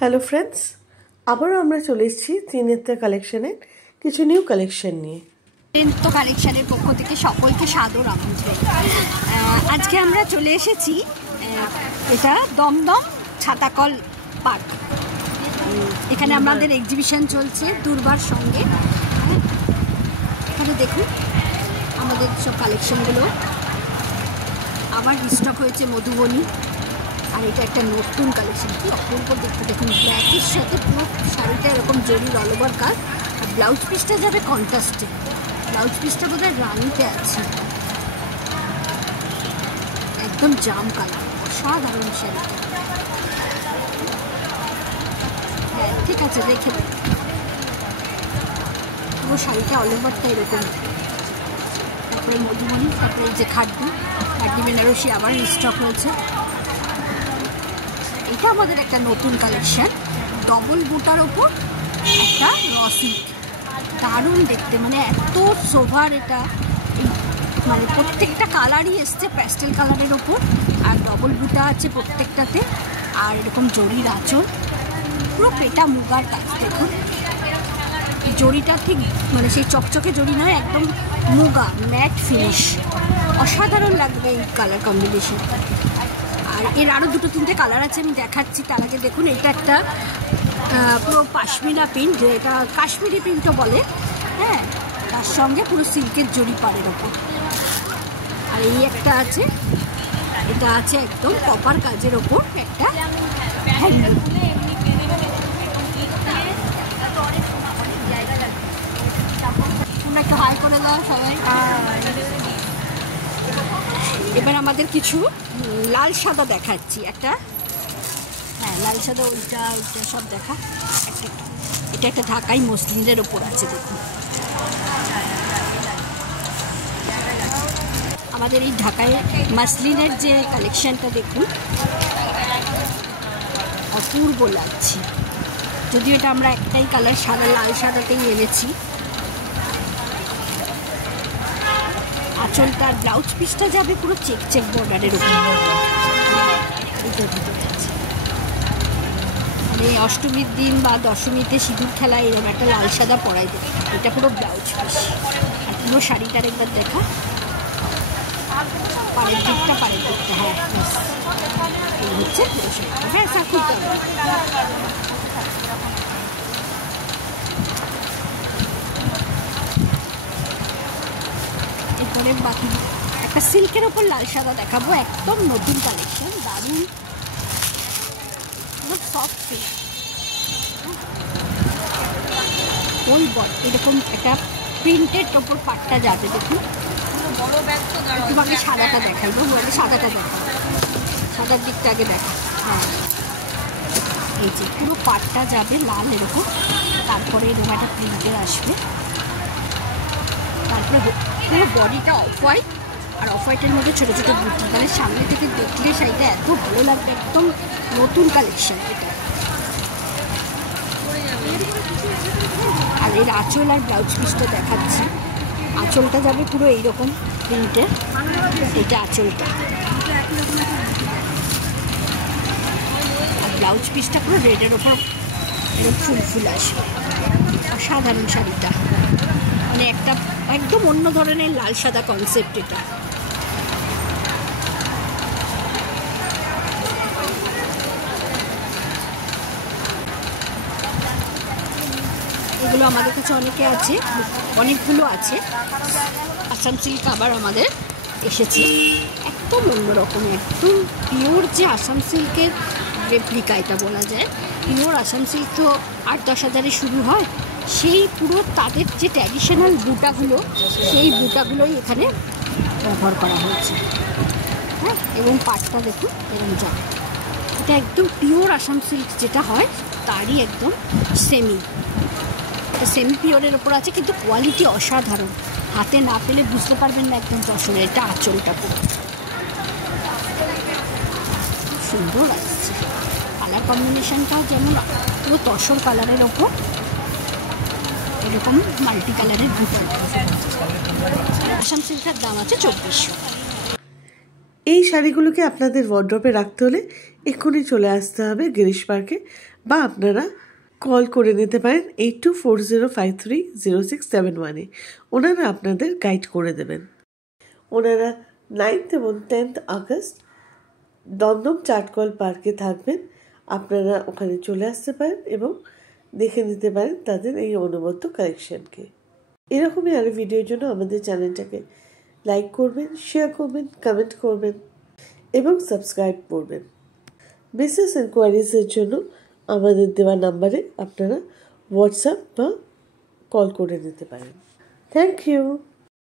Hello friends, আবারও আমরা চলে এসেছি ত্রিনেত্রা কালেকশনের কিছু নিউ কালেকশন নিয়ে। ত্রিনেত্রা কালেকশনের পক্ষ থেকে সকলকে সাদর আমন্ত্রণ। আজকে আমরা চলে এসেছি, এটা দমদম ছাতাকল পার্ক। এখানে আমাদের এক্সিবিশন চলছে দুর্বার সঙ্গে। এখানে দেখুন আমাদের সব কালেকশনগুলো আবার রিস্টক হয়েছে মধুবনী। আর এটা একটা নতুন কালেকশন, কি অপূর্ব দেখতে। দেখুন ব্ল্যাকের সাথে পুরো শাড়িটা এরকম জরির অল ওভার কাজ, আর ব্লাউজ পিসটা যাবে কন্ট্রাস্টে। ব্লাউজ পিসটা বোধহয় রানিতে আছে, একদম জাম কালার, অসাধারণ শাড়িটা। হ্যাঁ ঠিক আছে, রেখে দেয় পুরো শাড়িটা অল ওভারটা এরকম। তারপরে মধুবনী, তারপরে এই যে খাড্ডি বেনারসি আবার রিস্টক হয়েছে। এটা আমাদের একটা নতুন কালেকশন, ডবল বুটার ওপর একটা র সিল্ক, দারুণ দেখতে, মানে এত সোভার এটা। মানে প্রত্যেকটা কালারই এসছে প্যাস্টেল কালারের ওপর, আর ডবল বুটা আছে প্রত্যেকটাতে, আর এরকম জরির আঁচল, পুরো পেটা মুগার কাজ। দেখুন এই জরিটা ঠিক মানে সেই চকচকে জরি নয়, একদম মুগা ম্যাট ফিনিশ, অসাধারণ লাগবে এই কালার কম্বিনেশনটা। আর এর আরও দুটো তিনটে কালার আছে, আমি দেখাচ্ছি। তার আগে দেখুন এটা একটা পুরো পাশমিনা প্রিন্ট, এটা কাশ্মীরি প্রিন্টও বলে। হ্যাঁ, তার সঙ্গে পুরো সিল্কের জরি পাড়ের ওপর। আর এই একটা আছে, এটা আছে একদম কপার কাজের ওপর একটা হ্যান্ডলুম। তোমরা একটু হাই করে দাও সবাই। এবার আমাদের কিছু লাল সাদা দেখাচ্ছি একটা। হ্যাঁ লাল সাদা, ওইটা সব দেখা। এটা একটা ঢাকাই মসলিনের ওপর আছে, দেখুন আমাদের এই ঢাকায় মসলিনের যে কালেকশনটা দেখুন, অপূর্ব লাগছে। যদিও এটা আমরা একটাই কালার সাদা, লাল সাদাতেই এনেছি। আঁচলটার ব্লাউজ পিসটা যাবে পুরো চেক চেক বর্ডারের উপর। এটার ভিতরে আছে মানে অষ্টমীর দিন বা দশমীতে সিঁদুর খেলা এরকম একটা লাল সাদা পরাই দেবে। এটা পুরো ব্লাউজ পিস, আর পুরো শাড়িটার একবার দেখা। পাড়ের দিকটা হ্যাঁ এই হচ্ছে পুরো শাড়িটা। হ্যাঁ খুব এরপরে বাকি একটা সিল্কের ওপর লাল সাদা দেখাবো, একদম নতুন কালেকশন, দারুণ সফট সিল্ক। ওই এরকম একটা প্রিন্টের ওপর পাটটা যাবে, দেখুন। তোমাকে সাদাটা দেখাইবো, সাদাটা দেখা, সাদার দিকটা আগে দেখা। হ্যাঁ এই যে পুরো পাটটা যাবে লাল এরকম, তারপরে এরকম একটা প্রিন্টের আসবে, তারপরে পুরো বডিটা অফ হোয়াইট, আর অফ হোয়াইটের মধ্যে ছোটো ছোটো বুটি। তাহলে সামনে থেকে দেখলে শাড়িটা এত ভালো লাগবে, একদম নতুন কালেকশন এটা। আর এর আঁচল আর ব্লাউজ পিসটা দেখাচ্ছি। আঁচলটা যাবে পুরো এইরকম প্রিন্টের, এটা আঁচলটা, আর ব্লাউজ পিসটা পুরো রেডের ওপর এরকম ফুল ফুল আসবে। অসাধারণ শাড়িটা, মানে একটা একদম অন্য ধরনের লাল সাদা কনসেপ্ট এটা। এগুলো আমাদের কাছে অনেকে আছে, অনেকগুলো আছে। আসাম সিল্ক আবার আমাদের এসেছে, একদম অন্যরকম, একদম পিওর যে আসাম সিল্কের রেপ্লিকা এটা বলা যায়। পিওর আসাম সিল্ক তো 8-10 হাজারে শুরু হয়, সেই পুরো তাদের যে ট্র্যাডিশনাল বুটাগুলো, সেই বুটাগুলোই এখানে ব্যবহার করা হয়েছে। হ্যাঁ, এবং পাটটা দেখুন এরকম যায়, এটা একদম পিওর আসাম সিল্ক যেটা হয় তারই একদম সেমি পিওরের ওপর আছে, কিন্তু কোয়ালিটি অসাধারণ। হাতে না পেলে বুঝতে পারবেন না একদম যশোরে। এটা আঁচলটা পুরো সুন্দর আসছে, কালার কম্বিনেশনটাও যেমন পুরো তসর কালারের ওপর এরকম মাল্টি কালারের বুটার। আসাম সিল্কের দাম আছে 2400। এই শাড়িগুলোকে আপনাদের ওয়ার্ড্রপে রাখতে হলে এক্ষুনি চলে আসতে হবে গিরিশ পার্কে, বা আপনারা কল করে নিতে পারেন 8240530671-এ। ওনারা আপনাদের গাইড করে দেবেন। ওনারা 9th এবং 10th আগস্ট দমদম চাটকল পার্কে থাকবেন। আপনারা ওখানে চলে আসতে পারেন এবং দেখে নিতে পারেন তাদের এই অনবদ্য কালেকশনকে। এরকমই আরও ভিডিওর জন্য আমাদের চ্যানেলটাকে লাইক করবেন, শেয়ার করবেন, কমেন্ট করবেন এবং সাবস্ক্রাইব করবেন। বিজনেস এনকোয়ারিজের জন্য আমাদের দেওয়া নাম্বারে আপনারা হোয়াটসঅ্যাপ বা কল করে নিতে পারেন। Thank you.